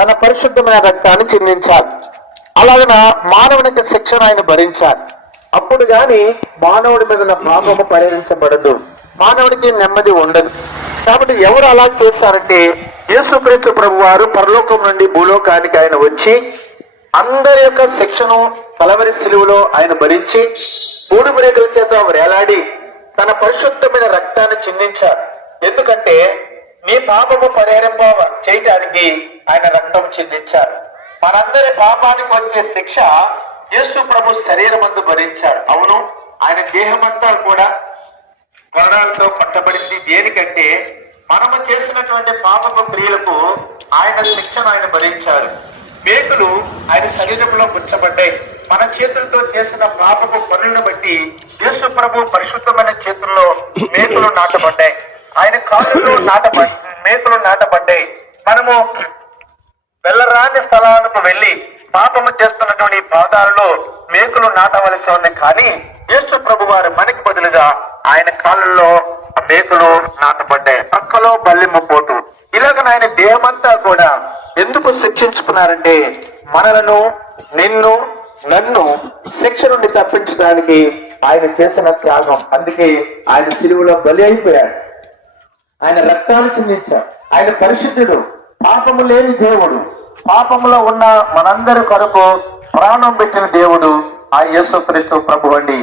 తన పరిశుద్ధమైన రక్తాన్ని చిందించాలి. అలాగన మానవునికి శిక్షణ ఆయన భరించాలి. అప్పుడు గాని మానవుడి మీద ఉన్న పాపము పరిహరించబడదు. మానవుడికి నెమ్మది ఉండదు. కాబట్టి ఎవరు అలా చేశారంటే యేసుక్రీస్తు ప్రభు వారు పరలోకం నుండి భూలోకానికి ఆయన వచ్చి అందరి యొక్క శిక్షను కలవరి సిలువలో ఆయన భరించి మూడు బ్రేకుల చేత వేలాడి తన పరిశుద్ధమైన రక్తాన్ని చిందించారు. ఎందుకంటే నీ పాపము పరిహరింప చేయటానికి ఆయన రక్తం చెందించారు మనందరి పాపానికి వచ్చే శిక్ష యేసు ప్రభు శరీరమందు భరించారు అవును ఆయన దేహమంతా కూడా కొరడాలతో కొట్టబడింది. దేనికంటే మనము చేసినటువంటి పాపపు క్రియలకు ఆయన శిక్షను ఆయన భరించారు మేకులు ఆయన శరీరంలో గుచ్చబడ్డాయి. మన చేతులతో చేసిన పాపపు పనులను బట్టి యేసు ప్రభు పరిశుద్ధమైన చేతుల్లో మేకులు నాటబడ్డాయి. ఆయన కాళ్ళలో నాటబ మేకులు నాటబడ్డాయి. మనము వెళ్ళరాని స్థలాలకు వెళ్ళి పాపము చేస్తున్నటువంటి పాదాలలో మేకులు నాటవలసి ఉంది కానీ యేసు ప్రభు వారి మనకి బదులుగా ఆయన కాళ్ళల్లో ఆ మేకులు నాటబడ్డాయి. పక్కలో బల్లిమ్మ పోటు ఇలాగ ఆయన దేహమంతా కూడా ఎందుకు శిక్షించుకున్నారంటే మనలను నిన్ను నన్ను శిక్ష నుండి తప్పించడానికి ఆయన చేసిన త్యాగం. అందుకే ఆయన సిలువలో బలి అయిపోయాడు. ఆయన రక్తాన్ని చిందించాడు. ఆయన పరిశుద్ధుడు. పాపము లేని దేవుడు. పాపములో ఉన్న మనందరి కొరకు ప్రాణం పెట్టిన దేవుడు ఆ యేసు క్రీస్తు ప్రభు అండి